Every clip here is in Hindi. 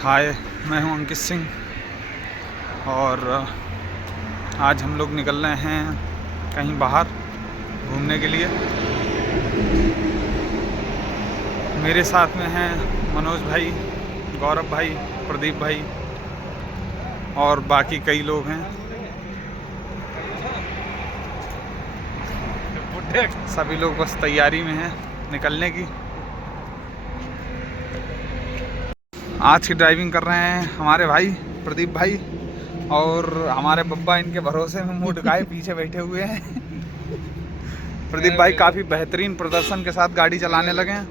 हाय, मैं हूं अंकित सिंह और आज हम लोग निकल रहे हैं कहीं बाहर घूमने के लिए। मेरे साथ में हैं मनोज भाई, गौरव भाई, प्रदीप भाई और बाकी कई लोग हैं। सभी लोग बस तैयारी में हैं निकलने की। आज की ड्राइविंग कर रहे हैं हमारे भाई प्रदीप भाई और हमारे बब्बा इनके भरोसे में मुंह टिकाए पीछे बैठे हुए हैं। प्रदीप भाई काफ़ी बेहतरीन प्रदर्शन के साथ गाड़ी चलाने लगे हैं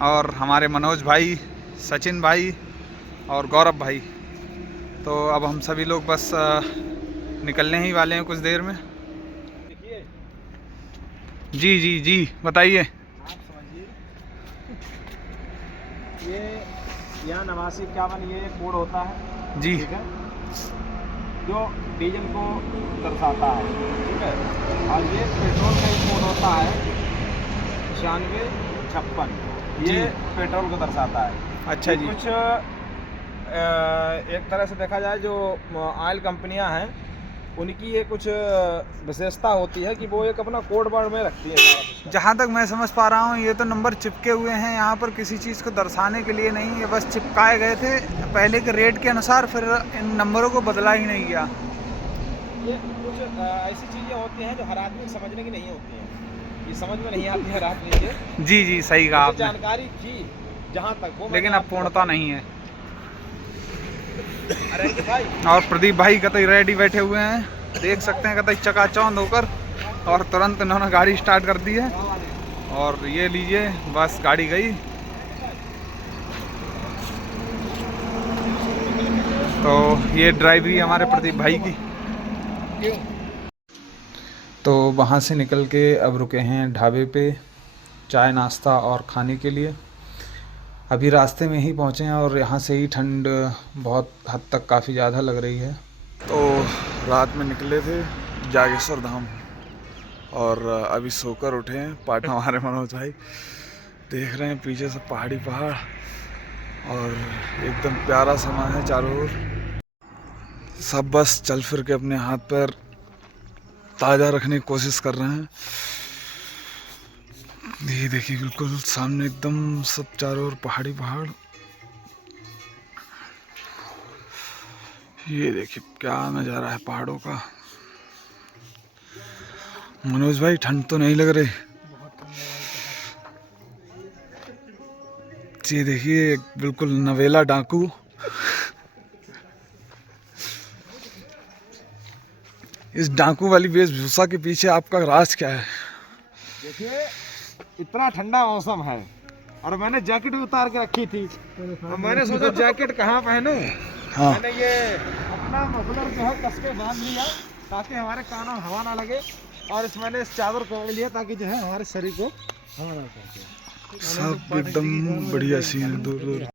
और हमारे मनोज भाई, सचिन भाई और गौरव भाई। तो अब हम सभी लोग बस निकलने ही वाले हैं कुछ देर में। जी जी जी बताइए। आप समझिए, ये यहाँ 8951 ये कोड होता है जी ठीक है, जो डीजल को दर्शाता है ठीक है, और ये पेट्रोल का एक कोड होता है 9656 ये पेट्रोल को दर्शाता है। अच्छा जी। कुछ एक तरह से देखा जाए जो ऑयल कंपनियां हैं उनकी ये कुछ विशेषता होती है कि वो एक अपना कोड वर्ड में रखती है। जहाँ तक मैं समझ पा रहा हूँ ये तो नंबर चिपके हुए हैं यहाँ पर, किसी चीज़ को दर्शाने के लिए नहीं, ये बस चिपकाए गए थे पहले के रेट के अनुसार, फिर इन नंबरों को बदला ही नहीं गया। ये कुछ ऐसी चीज़ें होती हैं जो हर आदमी समझने की नहीं होती हैं, ये समझ में नहीं आती है हर आदमी के। जी जी सही कहा आपने। जानकारी थी जहाँ तक वो, लेकिन अब पूर्णता नहीं है। अरे भाई और प्रदीप भाई कतई रेडी बैठे हुए हैं, देख सकते हैं कतई चकाचौंध होकर, और तुरंत इन्होंने गाड़ी स्टार्ट कर दी है। और ये लीजिए बस गाड़ी गई। तो ये ड्राइवरी हमारे प्रदीप भाई की। तो वहाँ से निकल के अब रुके हैं ढाबे पे चाय नाश्ता और खाने के लिए। अभी रास्ते में ही पहुँचे हैं और यहाँ से ही ठंड बहुत हद तक काफ़ी ज़्यादा लग रही है। तो रात में निकले थे जागेश्वर धाम और अभी सोकर उठे हैं। पार्ट हमारे मनोज भाई देख रहे हैं पीछे से पहाड़ी पहाड़ और एकदम प्यारा समा है चारों ओर। सब बस चल फिर के अपने हाथ पैर ताज़ा रखने की कोशिश कर रहे हैं। ये देखिए बिल्कुल सामने एकदम सब चारों ओर पहाड़ी पहाड़। ये देखिए क्या नज़ारा है पहाड़ों का। मनोज भाई ठंड तो नहीं लग रही? ये देखिए बिल्कुल नवेला डाकू। इस डाकू वाली वेशभूषा के पीछे आपका राज क्या है? देखिए इतना ठंडा मौसम है और मैंने जैकेट भी उतार के रखी थी और मैंने सोचा जैकेट कहाँ पहनूं। हाँ। मैंने ये अपना मफलर जो है कस के बांध लिया ताकि हमारे कानों में हवा ना लगे, और मैंने इस चादर को ओढ़ लिया ताकि जो है हमारे शरीर को हवा ना पहुंचे। सब एकदम बढ़िया सीन है, दूर दूर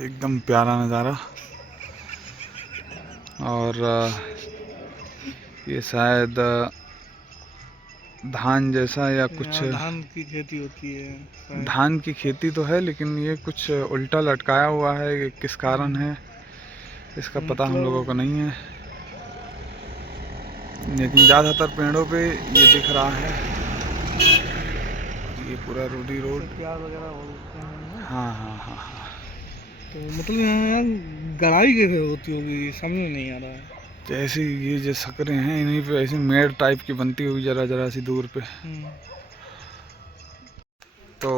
एकदम प्यारा नज़ारा। और ये शायद धान जैसा या कुछ, धान की खेती होती है। धान की खेती तो है लेकिन ये कुछ उल्टा लटकाया हुआ है, ये किस कारण है इसका पता हम लोगों को नहीं है। लेकिन ज़्यादातर पेड़ों पे ये दिख रहा है। ये पूरा रोडी रोड। प्याज वगैरह बोलते हैं। हाँ हाँ हाँ हाँ। तो मतलब यहाँ गड़ाई कैसे होती होगी समझ में नहीं आ रहा है। जैसे ये जो सकरे हैं इन्हीं पे ऐसे मेड़ टाइप की बनती हुई जरा जरा सी दूर पे। तो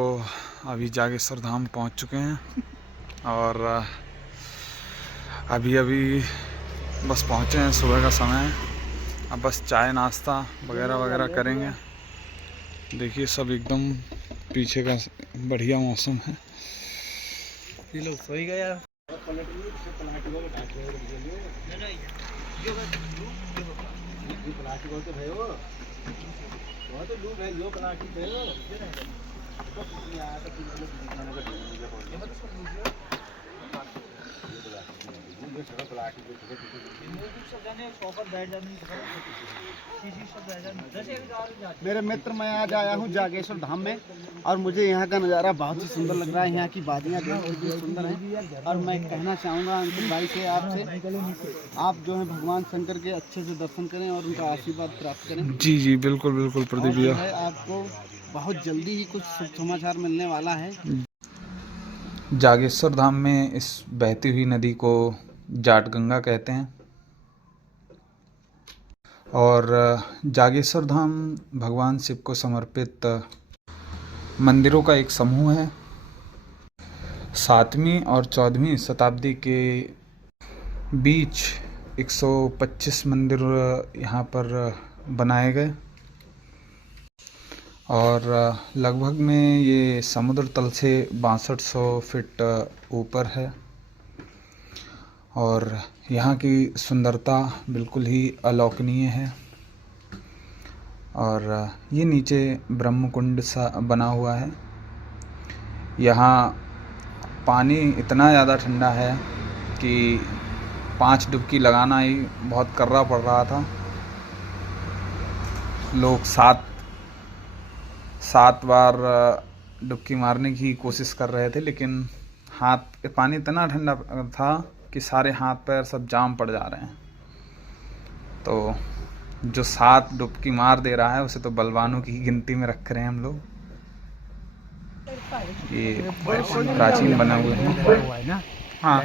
अभी जागेश्वर धाम पहुँच चुके हैं और अभी अभी बस पहुँचे हैं, सुबह का समय है। अब बस चाय नाश्ता वगैरह वगैरह करेंगे। देखिए सब एकदम पीछे का बढ़िया मौसम है। ये लोग सो ही गए यार। मेरे मित्र, मैं आज आया हूँ जागेश्वर धाम में और मुझे यहाँ का नज़ारा बहुत ही सुंदर लग रहा है। यहाँ की वादियाँ बहुत ही सुंदर हैं और मैं कहना चाहूँगा अंकित भाई से, आपसे, आप जो है भगवान शंकर के अच्छे से दर्शन करें और उनका आशीर्वाद प्राप्त करें। जी जी बिल्कुल बिल्कुल प्रदीप और जो भैया। है आपको बहुत जल्दी ही कुछ शुभ समाचार मिलने वाला है। जागेश्वर धाम में इस बहती हुई नदी को जाट गंगा कहते हैं और जागेश्वर धाम भगवान शिव को समर्पित मंदिरों का एक समूह है। 7वीं और 14वीं शताब्दी के बीच 125 मंदिर यहाँ पर बनाए गए और लगभग में ये समुद्र तल से 6200 फीट ऊपर है और यहाँ की सुंदरता बिल्कुल ही अलौकनीय है। और ये नीचे ब्रह्म कुंड सा बना हुआ है। यहाँ पानी इतना ज़्यादा ठंडा है कि 5 डुबकी लगाना ही बहुत कर्रा पड़ रहा था। लोग 7 बार डुबकी मारने की कोशिश कर रहे थे, लेकिन पानी इतना ठंडा था कि सारे हाथ पैर सब जाम पड़ जा रहे हैं। तो जो 7 डुबकी मार दे रहा है उसे तो बलवानों की गिनती में रख रहे हैं हम लोग। ये प्राचीन बना हुए हैं। हाँ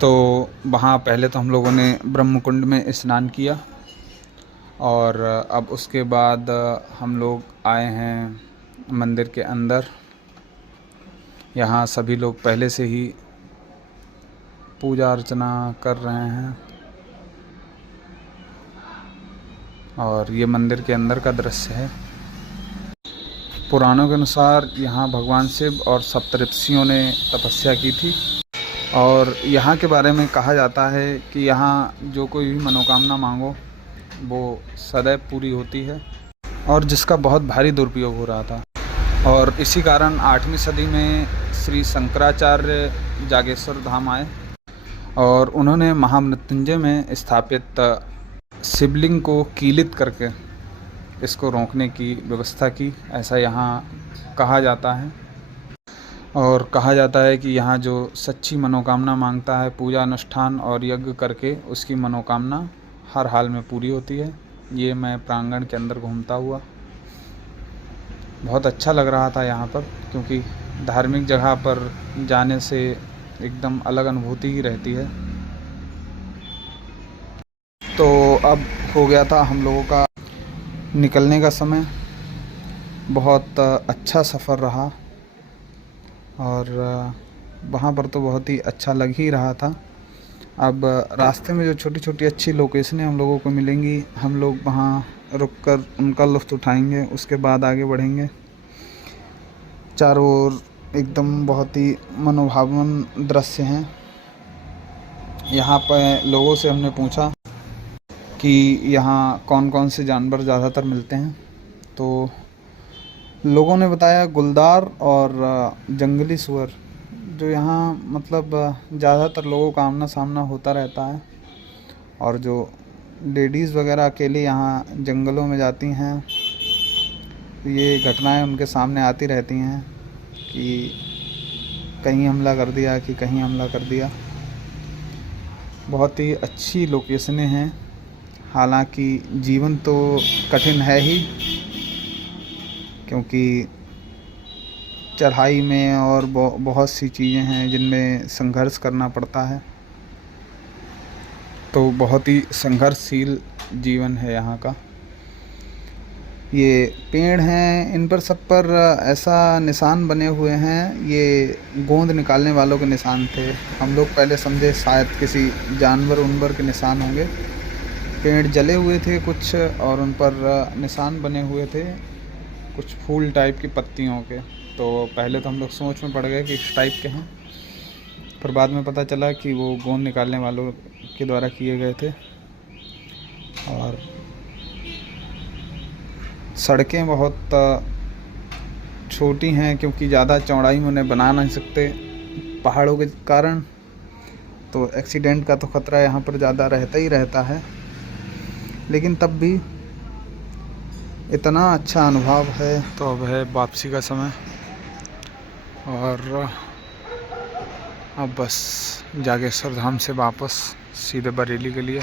तो वहाँ पहले तो हम लोगों ने ब्रह्म कुंड में स्नान किया और अब उसके बाद हम लोग आए हैं मंदिर के अंदर। यहाँ सभी लोग पहले से ही पूजा अर्चना कर रहे हैं और ये मंदिर के अंदर का दृश्य है। पुराणों के अनुसार यहाँ भगवान शिव और सप्तऋषियों ने तपस्या की थी और यहाँ के बारे में कहा जाता है कि यहाँ जो कोई भी मनोकामना मांगो वो सदैव पूरी होती है और जिसका बहुत भारी दुरुपयोग हो रहा था। और इसी कारण 8वीं सदी में श्री शंकराचार्य जागेश्वर धाम आए और उन्होंने महामृत्युंजय में स्थापित शिवलिंग को कीलित करके इसको रोकने की व्यवस्था की, ऐसा यहाँ कहा जाता है। और कहा जाता है कि यहाँ जो सच्ची मनोकामना मांगता है, पूजा अनुष्ठान और यज्ञ करके उसकी मनोकामना हर हाल में पूरी होती है। ये मैं प्रांगण के अंदर घूमता हुआ बहुत अच्छा लग रहा था यहाँ पर, क्योंकि धार्मिक जगह पर जाने से एकदम अलग अनुभूति ही रहती है। तो अब हो गया था हम लोगों का निकलने का समय। बहुत अच्छा सफ़र रहा और वहाँ पर तो बहुत ही अच्छा लग ही रहा था। अब रास्ते में जो छोटी छोटी अच्छी लोकेशनें हम लोगों को मिलेंगी, हम लोग वहाँ रुककर उनका लुत्फ़ उठाएंगे, उसके बाद आगे बढ़ेंगे। चारों ओर एकदम बहुत ही मनोभावन दृश्य हैं। यहाँ पर लोगों से हमने पूछा कि यहाँ कौन कौन से जानवर ज़्यादातर मिलते हैं, तो लोगों ने बताया गुलदार और जंगली सूअर जो यहाँ मतलब ज़्यादातर लोगों का आमना सामना होता रहता है। और जो लेडीज़ वगैरह अकेले यहाँ जंगलों में जाती हैं, ये घटनाएं उनके सामने आती रहती हैं कि कहीं हमला कर दिया कि कहीं हमला कर दिया। बहुत ही अच्छी लोकेशनें हैं। हालांकि जीवन तो कठिन है ही, क्योंकि चढ़ाई में और बहुत सी चीज़ें हैं जिनमें संघर्ष करना पड़ता है। तो बहुत ही संघर्षशील जीवन है यहाँ का। ये पेड़ हैं, इन पर सब पर ऐसा निशान बने हुए हैं, ये गोंद निकालने वालों के निशान थे। हम लोग पहले समझे शायद किसी जानवर उनवर के निशान होंगे। पेड़ जले हुए थे कुछ और उन पर निशान बने हुए थे, कुछ फूल टाइप की पत्तियों के। तो पहले तो हम लोग सोच में पड़ गए कि इस टाइप के हैं, पर बाद में पता चला कि वो गोंद निकालने वालों के द्वारा किए गए थे। और सड़कें बहुत छोटी हैं क्योंकि ज़्यादा चौड़ाई में उन्हें बना नहीं सकते पहाड़ों के कारण, तो एक्सीडेंट का तो ख़तरा यहाँ पर ज़्यादा रहता ही रहता है। लेकिन तब भी इतना अच्छा अनुभव है। तो अब है वापसी का समय और अब बस जागेश्वर धाम से वापस सीधे बरेली के लिए।